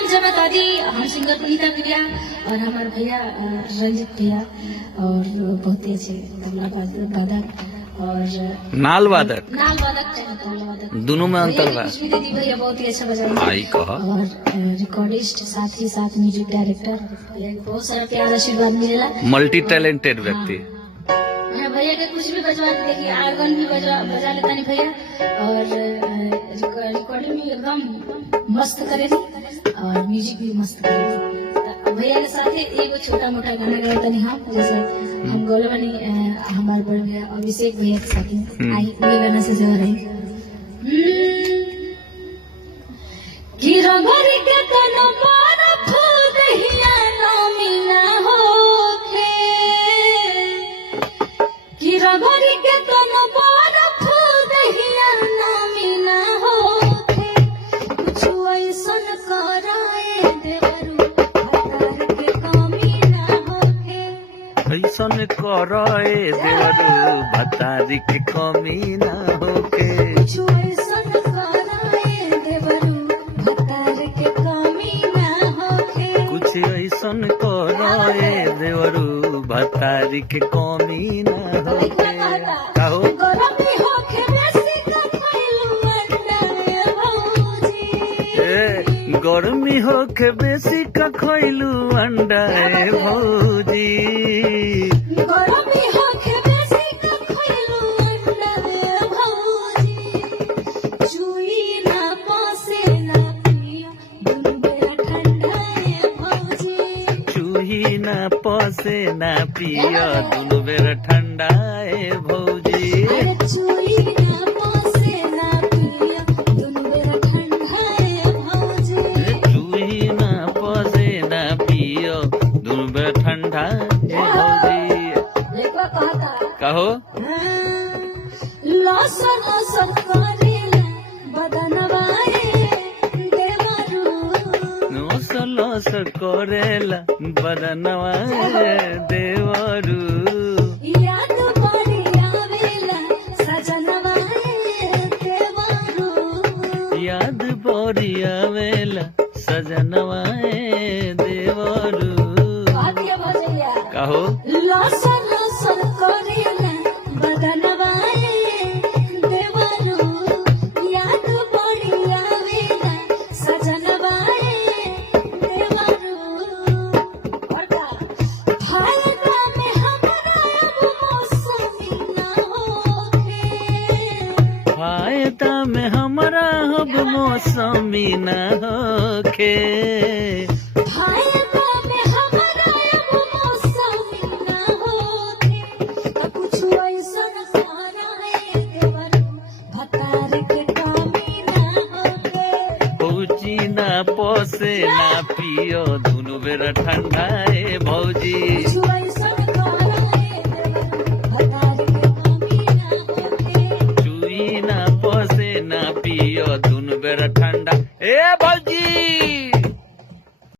नाम जमा दादी, हम सिंगर पुनीता प्रिया और हमारे भैया रंजित भैया और बहुत ही अच्छे तबला वादक और नाल वादक दोनों में अंतर है। दीदी भैया बहुत ही अच्छा बजाएंगे आई कहा और रिकॉर्डिस्ट साथ ही साथ म्यूजिक डायरेक्टर, बहुत सारा प्यार आशीर्वाद मिलेला। मल्टी टैलेंटेड व्यक्ति। भैया के कुछ भी बजवा देखिए, आर्गन भी बजा लेता नहीं भैया और रिकॉर्डिंग भी एकदम मस्त करेगी और म्यूजिक भी मस्त करेगी। भैया के साथ एक छोटा मोटा गाना गाया था नहीं हम, जैसे हम गोले बनी हमारे बड़े भैया अभिषेक भैया के साथ आई वे गाना से जो रही कि रंगोरी के तनो पर फूल दहिया नमीना होखे, कि रंगोरी के तनो पर फूल दहिया नमीना होखे, कुछ ऐसन कराए देवरू भतार के कमी ना होखे, ऐसन करे देवरू भतारी के कमी ना होके। कुछ ऐसन कराए देवरू भतार के कमी ना होखे, कुछ ऐसन करे देवरू भतारी के कमी ना होके। कहो गरमी होखे बेसी का खइलू अंडा भौजी, गर्मी होके बेसी का खइलू अंडा भौजी, गरमी होखे बेसी का खइलू अंडा भौजी, चुई ना पसे ना पिया दुनु बेरा ठंडा भौजी, चूही ना पसे ना पिया दुनु बेर ठंडा भौजी। अरे चुई ना पसे ना पिया दुनु बेरा ठंडा भौजी, चूही ना पसे ना पियो दुनु बेर ठंडा भौजी। देखो कहता कहो लसन लसन करेला बदनवाए देवरू, लोस करेला बदनवा देवरू, याद पड़ी आवेला सजनवाए देवरू, याद बड़ी आवेला सजनवा देवरू। आदिया भजैया कहो लसन लसन करेला बदनवाए देवरू, याद पड़ी आवेला सजनवाए देवरू, फायदा में हमारा अब मौसमी ना होखे, फायदा में हमारा अब मौसमी न होखे, फायदा में हमारा अब मौसमी ना होखे, तो कुछ ऐसन कराए देवरू भतार के कमी ना होखे, भौजी ना पोसे ना पियो दुनु बेर ठंडा भौजी। कुछ